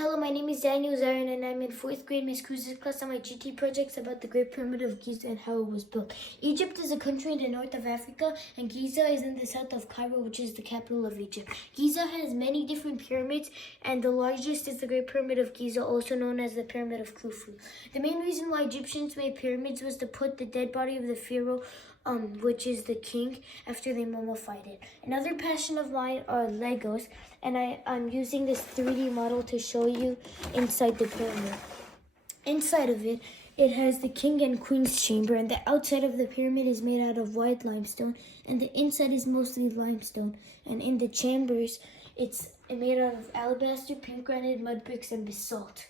Hello, my name is Daniel Zarian and I'm in 4th grade Miss Cruz's class on my GT projects about the Great Pyramid of Giza and how it was built. Egypt is a country in the north of Africa and Giza is in the south of Cairo, which is the capital of Egypt. Giza has many different pyramids and the largest is the Great Pyramid of Giza, also known as the Pyramid of Khufu. The main reason why Egyptians made pyramids was to put the dead body of the pharaoh, which is the king, after they mummified it. Another passion of mine are Legos, and I'm using this 3D model to show you inside the pyramid. Inside of it, it has the king and queen's chamber, and the outside of the pyramid is made out of white limestone, and the inside is mostly limestone. And in the chambers, it's made out of alabaster, pink granite, mud bricks, and basalt.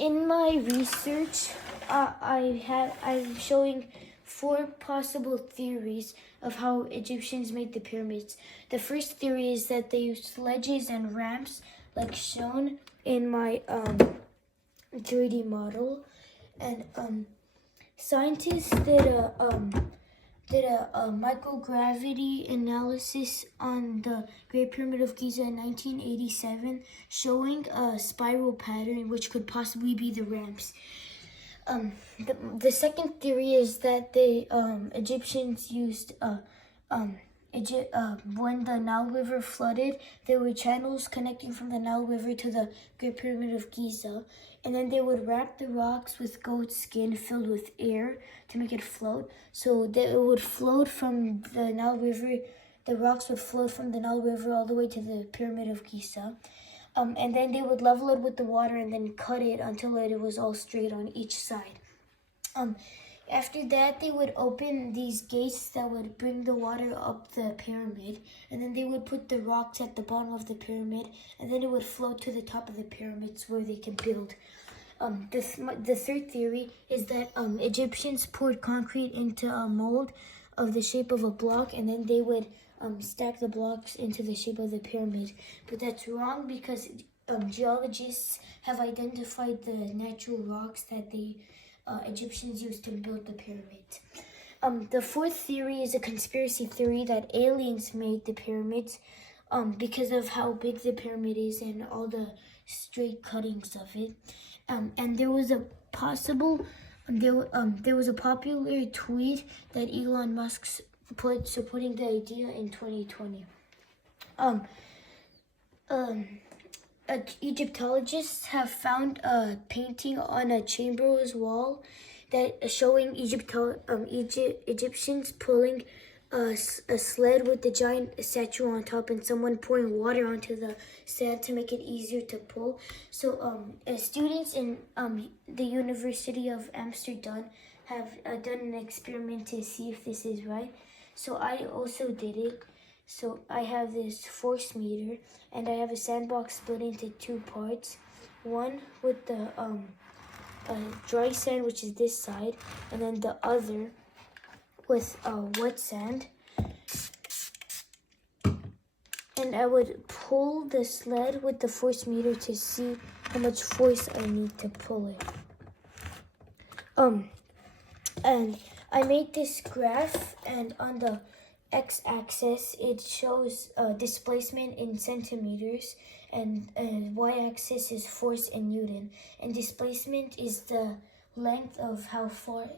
In my research, I'm showing 4 possible theories of how Egyptians made the pyramids. The first theory is that they used sledges and ramps, like shown in my 3D model. And scientists did a microgravity analysis on the Great Pyramid of Giza in 1987, showing a spiral pattern which could possibly be the ramps. The second theory is that the Egyptians used when the Nile River flooded, there were channels connecting from the Nile River to the Great Pyramid of Giza, and then they would wrap the rocks with goat skin filled with air to make it float. So that it would float from the Nile River. The rocks would float from the Nile River all the way to the Pyramid of Giza. And then they would level it with the water and then cut it until it was all straight on each side. After that, they would open these gates that would bring the water up the pyramid, and then they would put the rocks at the bottom of the pyramid, and then it would float to the top of the pyramids where they can build. The third theory is that Egyptians poured concrete into a mold of the shape of a block, and then they would stack the blocks into the shape of the pyramid. But that's wrong because geologists have identified the natural rocks that the Egyptians used to build the pyramids. The fourth theory is a conspiracy theory that aliens made the pyramids because of how big the pyramid is and all the straight cuttings of it. And there was a popular tweet that Elon Musk put supporting the idea in 2020. Egyptologists have found a painting on a chamber's wall that showing Egyptians pulling a sled with the giant statue on top and someone pouring water onto the sand to make it easier to pull. So students in the University of Amsterdam have done an experiment to see if this is right. So I also did it. So I have this force meter and I have a sandbox split into 2 parts. One with the dry sand, which is this side, and then the other with wet sand. And I would pull the sled with the force meter to see how much force I need to pull it. And I made this graph, and on the x-axis it shows displacement in centimeters, and y-axis is force in Newton, and displacement is the length of how far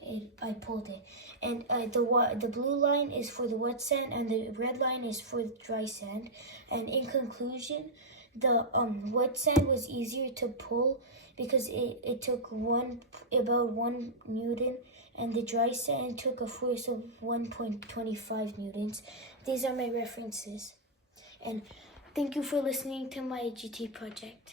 I pulled it. And the blue line is for the wet sand and the red line is for the dry sand. And in conclusion, the wet sand was easier to pull because it took about 1 Newton, and the dry sand took a force of 1.25 newtons. These are my references. And thank you for listening to my GT project.